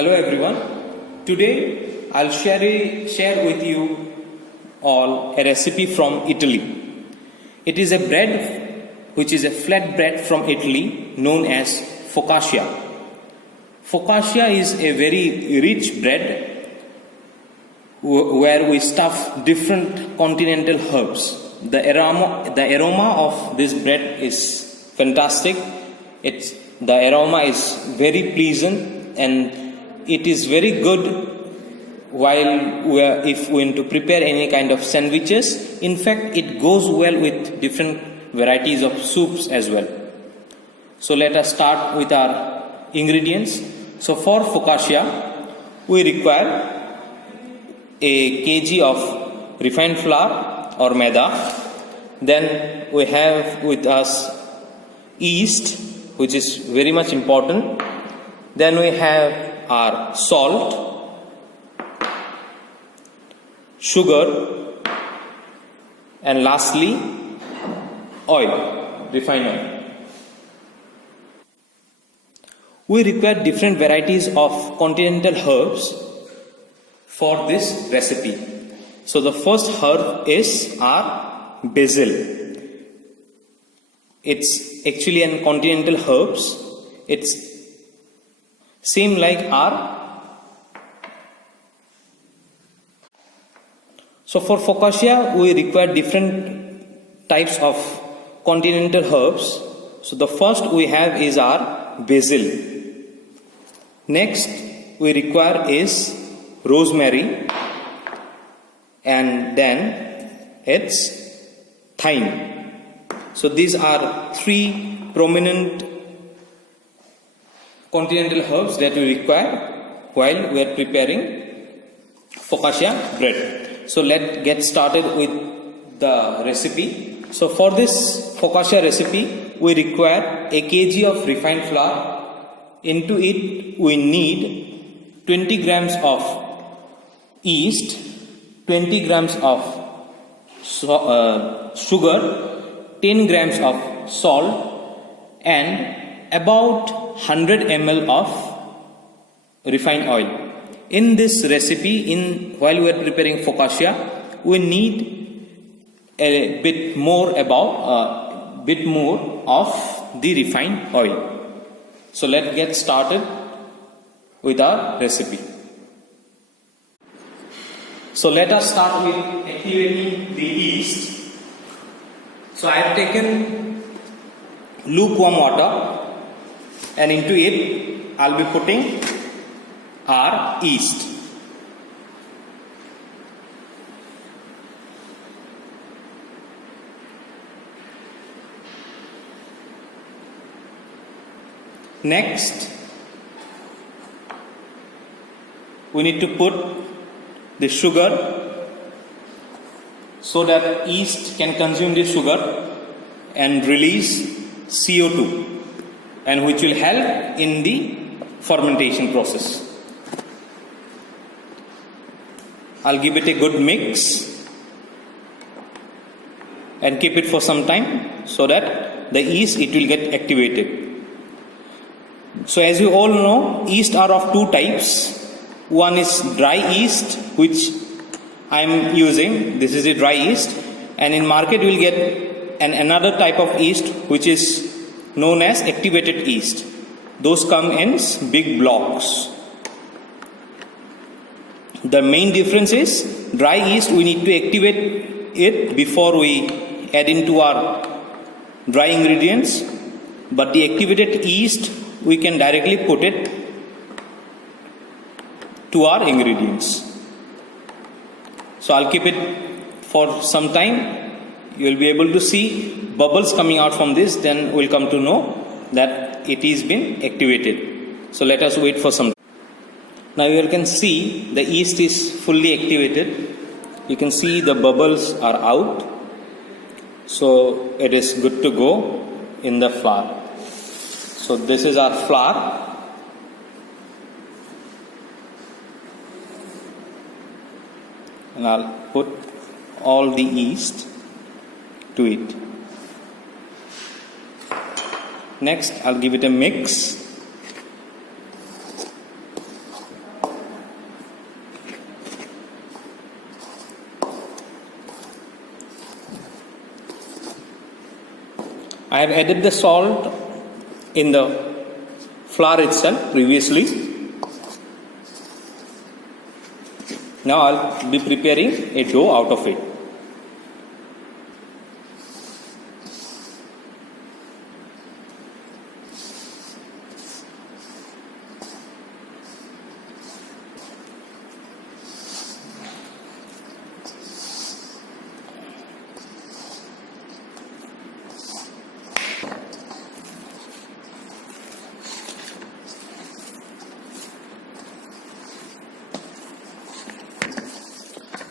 Hello everyone. Today I'll share with you all a recipe from Italy. It is a bread which is a flat bread from Italy known as focaccia. Focaccia is a very rich bread where we stuff different continental herbs. The aroma of this bread is fantastic. The aroma is very pleasant and it is very good if we want to prepare any kind of sandwiches. In fact, it goes well with different varieties of soups as well. So let us start with our ingredients. So for focaccia, we require a kg of refined flour or maida. Then we have with us yeast, which is very much important. Then we have our salt, sugar, and lastly oil, refined oil. We require different varieties of continental herbs for this recipe. So the first herb is our basil. It's actually an continental herbs. It's same like our. So for focaccia we require different types of continental herbs. So the first we have is our basil. Next we require is rosemary, and then it's thyme. So these are three prominent continental herbs that we require while we are preparing focaccia bread. So let's get started with the recipe. So for this focaccia recipe, we require a kg of refined flour. Into it we need 20 grams of yeast, 20 grams of sugar, 10 grams of salt, and about 100 ml of refined oil. In this recipe, while we are preparing focaccia, we need a bit more of the refined oil. So let's get started with our recipe. So let us start with activating the yeast. So I have taken lukewarm water, and into it I'll be putting our yeast. Next, we need to put the sugar so that yeast can consume the sugar and release CO2, and which will help in the fermentation process. I'll give it a good mix and keep it for some time so that the yeast it will get activated. So as you all know, yeast are of two types. One is dry yeast, which I am using. This is a dry yeast, and in market you will get another type of yeast which is known as activated yeast. Those come in big blocks. The main difference is dry yeast we need to activate it before we add into our dry ingredients, but the activated yeast we can directly put it to our ingredients. So I'll keep it for some time. You will be able to see bubbles coming out from this, then we'll come to know that it is been activated. So let us wait for some time. Now you can see the yeast is fully activated. You can see the bubbles are out. So it is good to go in the flour. So this is our flour. And I'll put all the yeast to it. Next, I'll give it a mix. I have added the salt in the flour itself previously. Now I'll be preparing a dough out of it.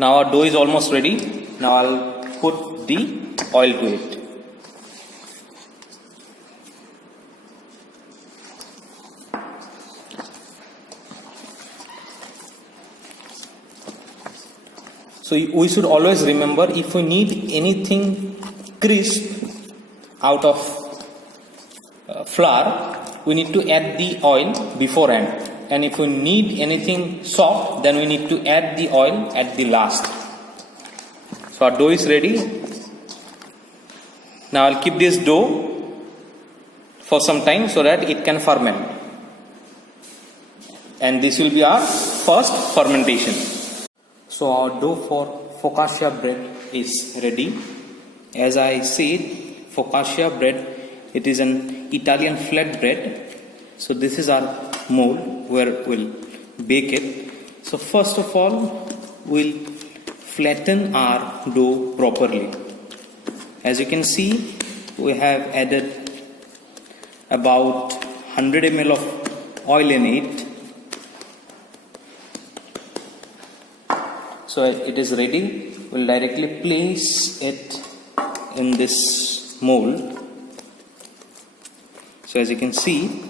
Now our dough is almost ready. Now I'll put the oil to it. So we should always remember, if we need anything crisp out of flour, we need to add the oil beforehand. And if we need anything soft, then we need to add the oil at the last. So our dough is ready. Now I'll keep this dough for some time so that it can ferment. And this will be our first fermentation. So our dough for focaccia bread is ready. As I said, focaccia bread, it is an Italian flat bread. So this is our mold where we'll bake it. So first of all, we'll flatten our dough properly. As you can see, we have added about 100 ml of oil in it. So it is ready. We'll directly place it in this mold. So as you can see,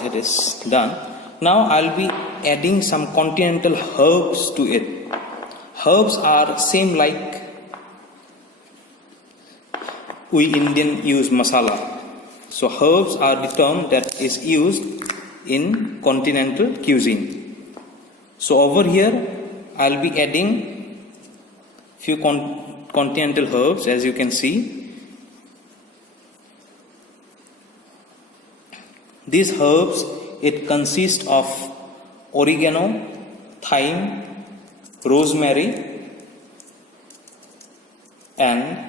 it is done. Now I'll be adding some continental herbs to it. Herbs are same like we Indian use masala. So herbs are the term that is used in continental cuisine. So over here I'll be adding few continental herbs, as you can see. These herbs, it consists of oregano, thyme, rosemary, and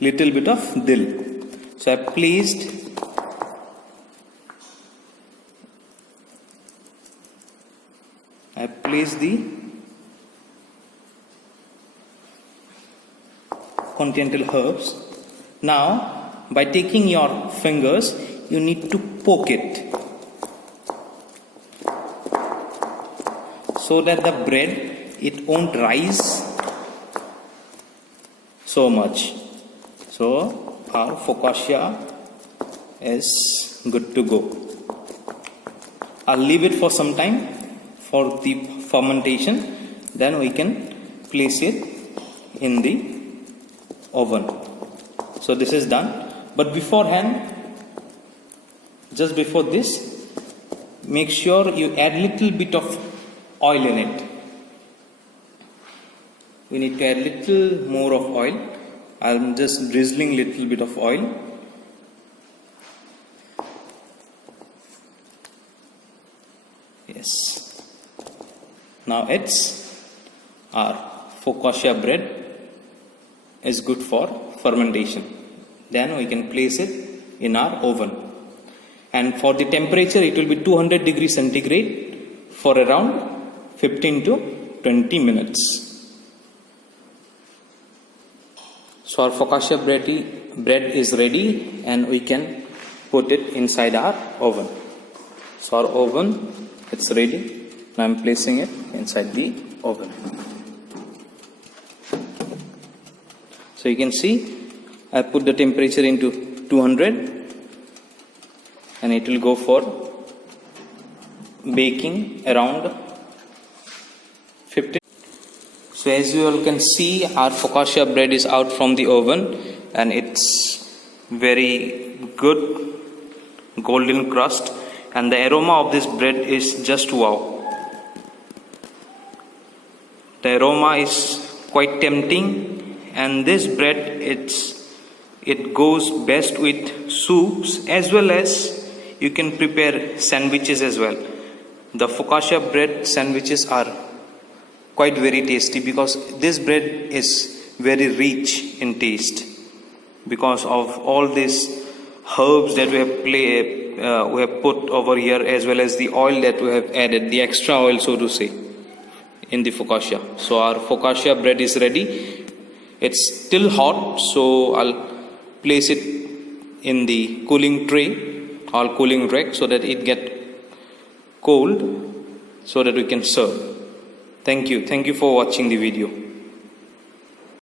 little bit of dill. So I placed the continental herbs. Now, by taking your fingers, you need to poke it so that the bread, it won't rise so much. So our focaccia is good to go. I'll leave it for some time for the fermentation, then we can place it in the oven. So this is done, but beforehand, just before this, make sure you add little bit of oil in it. We need to add little more of oil. I'm just drizzling little bit of oil. Yes. Now it's our focaccia bread is good for fermentation. Then we can place it in our oven. And for the temperature, it will be 200 degrees centigrade for around 15 to 20 minutes. So our focaccia bread is ready, and we can put it inside our oven. So our oven, it's ready. Now I'm placing it inside the oven. So you can see, I put the temperature into 200. And it will go for baking around 50. So as you all can see, our focaccia bread is out from the oven, and it's very good golden crust, and the aroma of this bread is just wow. The aroma is quite tempting, and this bread it goes best with soups, as well as you can prepare sandwiches as well. The focaccia bread sandwiches are quite very tasty because this bread is very rich in taste because of all these herbs that we have put over here, as well as the oil that we have added, the extra oil, so to say, in the focaccia. So our focaccia bread is ready. It's still hot, so I'll place it in the cooling tray or cooling rack so that it get cold so that we can serve. Thank you for watching the video.